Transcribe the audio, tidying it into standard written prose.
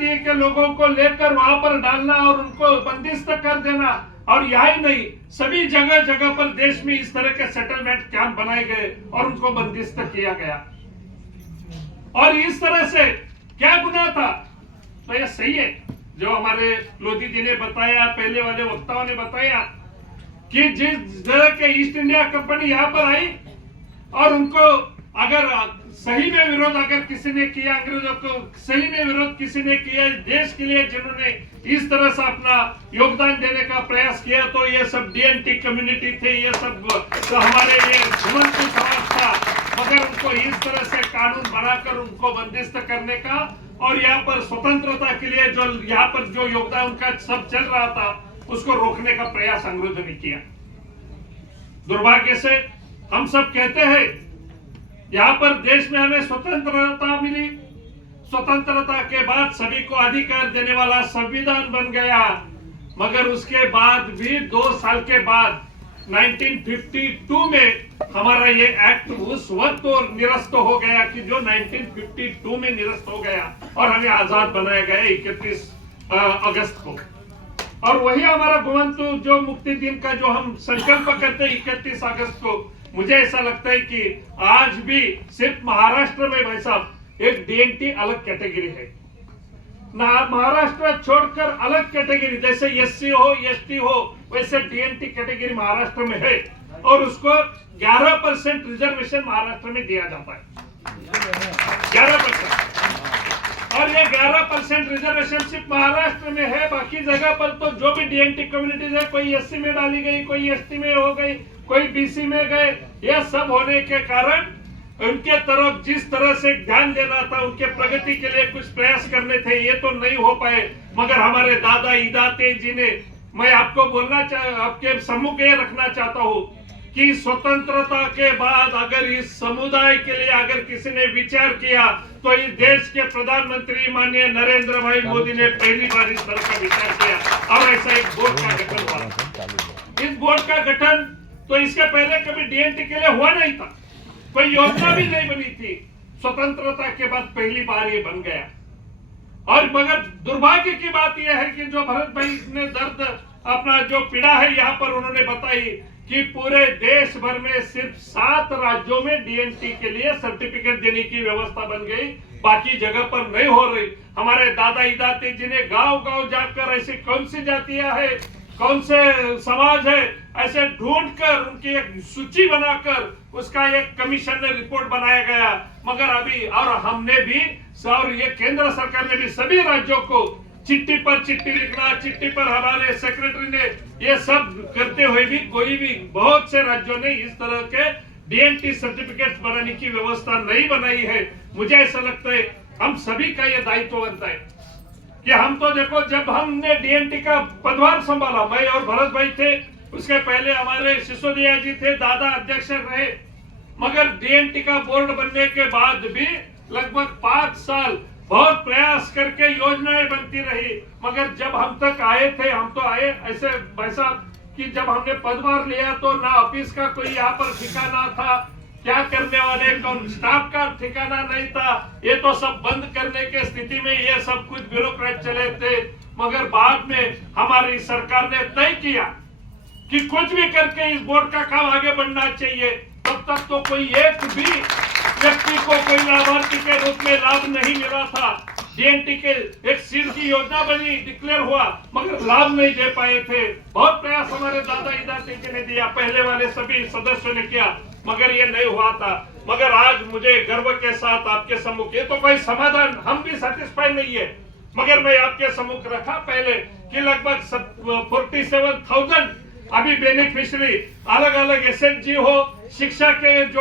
जनजाति के लोगों को लेकर वहां पर डालना और उनको बंदिस्त कर देना, और यही नहीं सभी जगह जगह पर देश में इस तरह के सेटलमेंट कैंप बनाए गए और उनको बंदिस्त किया गया। और इस तरह से क्या गुनाह था? तो यह सही है जो हमारे लोधी जी ने बताया, पहले वाले वक्ताओं ने बताया कि जिस तरह के ईस्ट इंडिया कंपनी यहाँ पर आई और उनको अगर सही में विरोध अगर किसी ने किया, अंग्रेजों को सही में विरोध किसी ने किया, देश के लिए जिन्होंने इस तरह से अपना योगदान देने का प्रयास किया, तो ये सब डीएनटी कम्युनिटी थे, ये सब तो हमारे ये घुमंतु समाज था। मगर उनको इस तरह से कानून बनाकर उनको बंदिस्त करने का और यहाँ पर स्वतंत्रता के लिए जो यहाँ पर जो योगदान उनका सब चल रहा था उसको रोकने का प्रयास अंग्रेजों ने किया। दुर्भाग्य से हम सब कहते हैं यहाँ पर देश में हमें स्वतंत्रता मिली, स्वतंत्रता के बाद सभी को अधिकार देने वाला संविधान बन गया, मगर उसके बाद भी 2 साल के बाद 1952 में हमारा ये एक्ट उस वक्त तो निरस्त हो गया कि जो 1952 में निरस्त हो गया और हमें आजाद बनाया गया 31 अगस्त को। और वही हमारा घुमंतु जो मुक्ति दिन का जो हम संकल्प करते हैं 31 अगस्त को, मुझे ऐसा लगता है कि आज भी सिर्फ महाराष्ट्र में भाई साहब एक डीएनटी अलग कैटेगरी है ना, महाराष्ट्र छोड़कर अलग कैटेगरी जैसे एससी हो एसटी हो वैसे डीएनटी कैटेगरी महाराष्ट्र में है और उसको 11% रिजर्वेशन महाराष्ट्र में दिया जाता है, 11%। और ये 11% रिजर्वेशन सिर्फ महाराष्ट्र में है, बाकी जगह पर तो जो भी डीएनटी कम्युनिटीज है कोई एससी में डाली गई, कोई एसटी में हो गई, कोई बीसी में गए। यह सब होने के कारण उनके तरफ जिस तरह से ध्यान देना था, उनके प्रगति के लिए कुछ प्रयास करने थे, ये तो नहीं हो पाए। मगर हमारे दादा इदाते जी ने, मैं आपको बोलना आपके सम्मुख ये रखना चाहता हूँ कि स्वतंत्रता के बाद अगर इस समुदाय के लिए अगर किसी ने विचार किया तो इस देश के प्रधानमंत्री माननीय नरेंद्र भाई मोदी ने पहली बार इस तरह का विचार किया और ऐसा एक बोर्ड का गठन हुआ। इस बोर्ड का गठन तो इसके पहले कभी डीएनटी के लिए हुआ नहीं था, कोई योजना भी नहीं बनी थी। स्वतंत्रता के बाद पहली बार ये बन गया। और मगर दुर्भाग्य की बात यह है कि जो भरत भाई ने दर्द अपना जो पीड़ा है यहाँ पर उन्होंने बताई कि पूरे देश भर में सिर्फ 7 राज्यों में डीएनटी के लिए सर्टिफिकेट देने की व्यवस्था बन गई, बाकी जगह पर नहीं हो रही। हमारे दादा इदाते जी ने गांव-गांव जाकर ऐसी कौन सी जातियां है, कौन से समाज है, ऐसे ढूंढकर उनकी एक सूची बनाकर उसका एक कमीशन ने रिपोर्ट बनाया गया। मगर अभी और हमने भी और ये केंद्र सरकार ने भी सभी राज्यों को चिट्ठी पर चिट्ठी लिखना, चिट्ठी पर हमारे सेक्रेटरी ने ये सब करते हुए भी कोई भी बहुत से राज्यों ने इस तरह के डीएनटी सर्टिफिकेट बनाने की व्यवस्था नहीं बनाई है। मुझे ऐसा लगता है हम सभी का ये दायित्व बनता है कि हम तो देखो जब हमने डीएनटी का पदभार संभाला, मैं और भरत भाई थे, उसके पहले हमारे सिसोदिया जी थे, दादा अध्यक्ष रहे, मगर डीएनटी का बोर्ड बनने के बाद भी लगभग 5 साल बहुत प्रयास करके योजनाएं बनती रही। मगर जब हम तक आए थे, हम तो आए ऐसे वैसा कि जब हमने पदभार लिया तो ना ऑफिस का कोई यहाँ पर ठिकाना था, क्या करने वाले कौन स्टाफ का ठिकाना नहीं था, ये तो सब बंद करने के स्थिति में ये सब कुछ ब्यूरोक्रेट चले थे। मगर बाद में हमारी सरकार ने तय किया कि कुछ भी करके इस बोर्ड का काम आगे बढ़ना चाहिए। तब तक तो कोई एक भी व्यक्ति को कोई लाभार्थी के रूप में लाभ नहीं मिला था। डीएनटी के एक सीड की योजना बनी, डिक्लेयर हुआ, मगर लाभ नहीं दे पाए थे। बहुत प्रयास हमारे दादा इदाते जी ने दिया, पहले वाले सभी सदस्यों ने किया, मगर ये नहीं हुआ था। मगर आज मुझे गर्व के साथ आपके सम्मुख, ये तो कोई समाधान हम भी सेटिस्फाई नहीं है, मगर मैं आपके सम्मुख रखा पहले कि लगभग 47,000 अभी बेनिफिशियरी अलग अलग एसएचजी हो, शिक्षा के जो